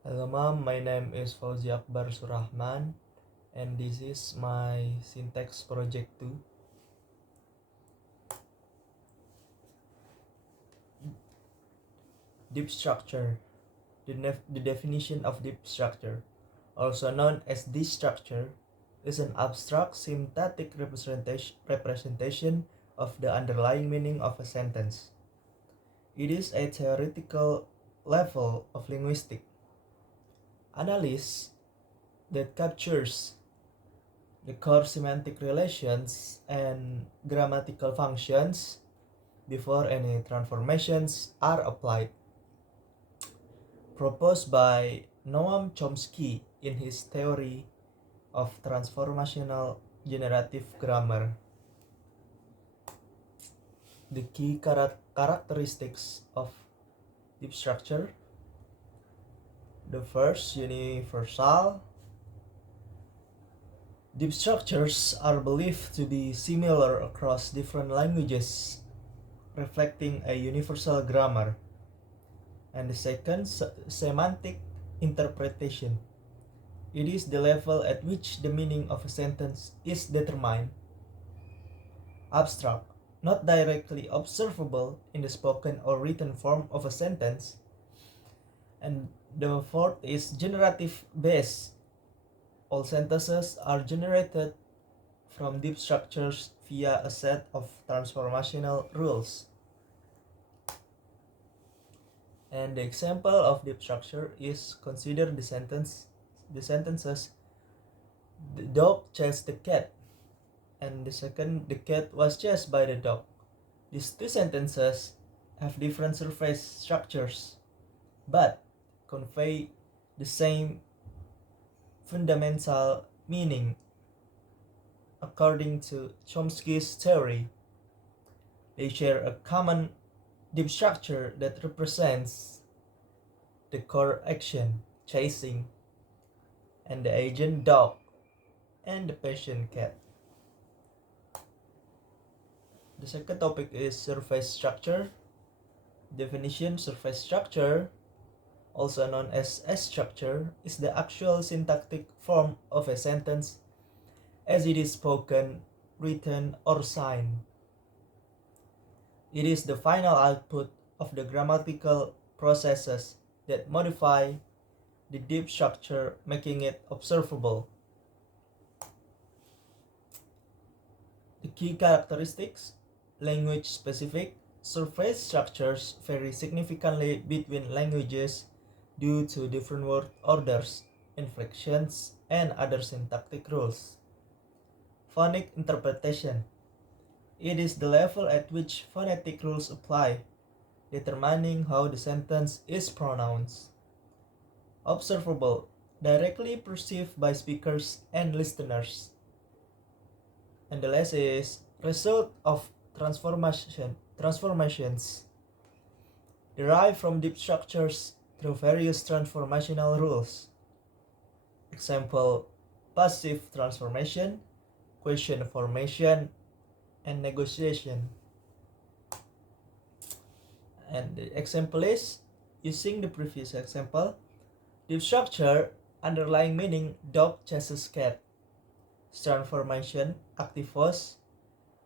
Hello mom, my name is Fauzi Akbar Surahman and this is my syntax project 2. Deep structure. The definition of deep structure, also known as this structure, is an abstract syntactic representation of the underlying meaning of a sentence. It is a theoretical level of linguistic analysis that captures the core semantic relations and grammatical functions before any transformations are applied. Proposed by Noam Chomsky in his theory of transformational generative grammar. The key characteristics of deep structure. The first, universal. Deep structures are believed to be similar across different languages, reflecting a universal grammar. And the second, semantic interpretation. It is the level at which the meaning of a sentence is determined. Abstract, not directly observable in the spoken or written form of a sentence. And the fourth is generative based. All sentences are generated from deep structures via a set of transformational rules. And the example of deep structure is consider the sentences the dog chased the cat, and the second, the cat was chased by the dog. These two sentences have different surface structures, but convey the same fundamental meaning. According to Chomsky's theory, they share a common deep structure that represents the core action, chasing, and the agent dog, and the patient cat. The second topic is surface structure. Definition: surface structure, also known as S-structure, is the actual syntactic form of a sentence as it is spoken, written, or signed. It is the final output of the grammatical processes that modify the deep structure, making it observable. The key characteristics: language specific. Surface structures vary significantly between languages due to different word orders, inflections, and other syntactic rules. Phonic interpretation. It is the level at which phonetic rules apply, determining how the sentence is pronounced. Observable, directly perceived by speakers and listeners. And the last is result of transformations derived from deep structures through various transformational rules. Example: passive transformation, question formation, and negotiation. And the example is, using the previous example, deep structure, underlying meaning dog chases cat. Transformation, active voice,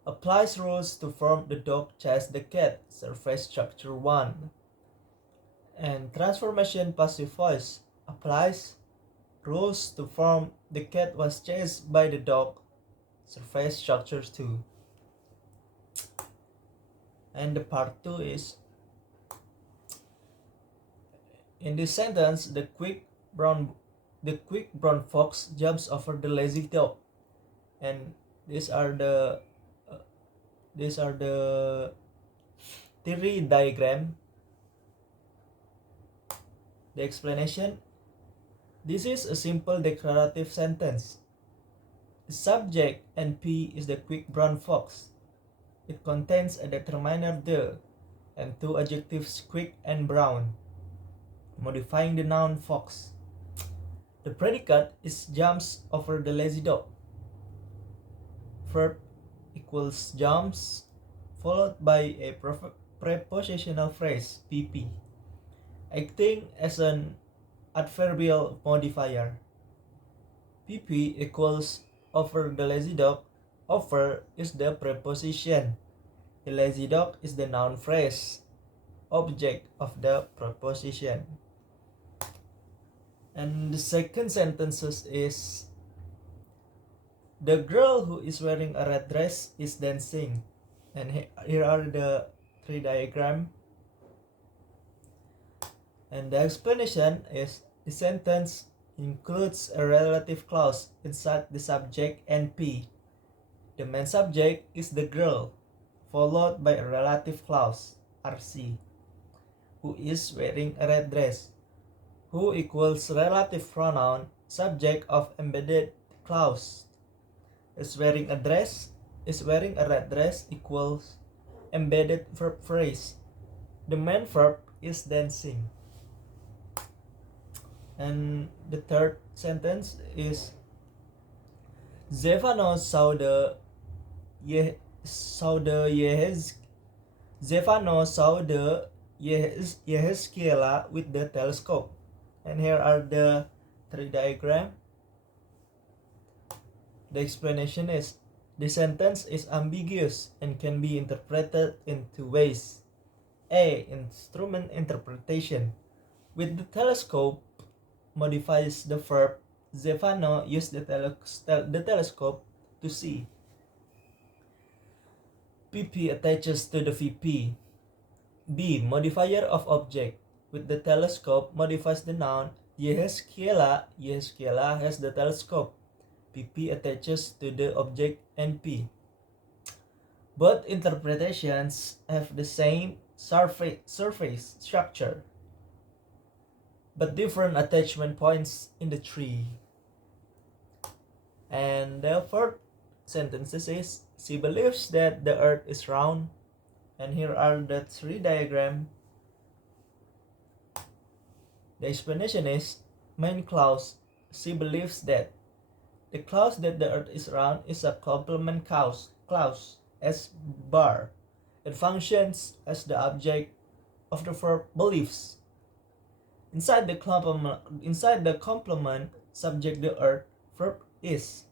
applies rules to form the dog chased the cat, surface structure 1. And transformation, passive voice, applies rules to form the cat was chased by the dog, surface structure 2. And the part 2 is, in this sentence, the quick brown fox jumps over the lazy dog. And these are the theory diagram. The explanation: this is a simple declarative sentence. The subject NP is the quick brown fox. It contains a determiner the and two adjectives quick and brown, modifying the noun fox. The predicate is jumps over the lazy dog. Verb equals jumps, followed by a prepositional phrase, PP, acting as an adverbial modifier. PP equals over the lazy dog. Over is the preposition. The lazy dog is the noun phrase, object of the preposition. And the second sentence is, the girl who is wearing a red dress is dancing. And here are the three diagrams. And the explanation is, the sentence includes a relative clause inside the subject and P. The main subject is the girl, followed by a relative clause, RC, who is wearing a red dress. Who equals relative pronoun, subject of embedded clause. Is wearing a red dress equals embedded verb phrase. The main verb is dancing. And the third sentence is, Zephano saw the Yehezkiela with the telescope. And here are the three diagrams. The explanation is, the sentence is ambiguous and can be interpreted in two ways. A. Instrument interpretation. With the telescope modifies the verb, Zephano used the telescope to see. PP attaches to the VP. B. Modifier of object. With the telescope modifies the noun Yehezkiela has the telescope. PP attaches to the object NP. Both interpretations have the same surface structure, but different attachment points in the tree. And the fourth sentence is, she believes that the earth is round. And here are the three diagrams. The explanation is, main clause, she believes that. The clause that the earth is round is a complement clause as bar. It functions as the object of the verb believes. Inside the complement subject the earth, verb is,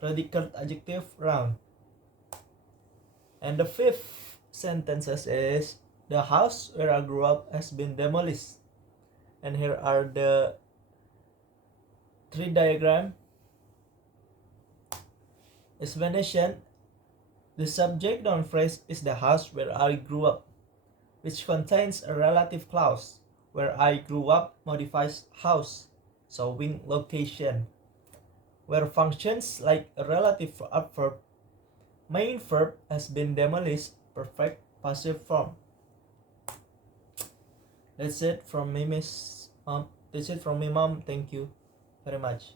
predicate adjective round. And the fifth sentence is, the house where I grew up has been demolished. And here are the three diagrams. Explanation, the subject noun phrase is the house where I grew up, which contains a relative clause. Where I grew up modifies house, showing location. Where functions like a relative adverb, main verb has been demolished, perfect passive form. That's it from me, Mom. Thank you very much.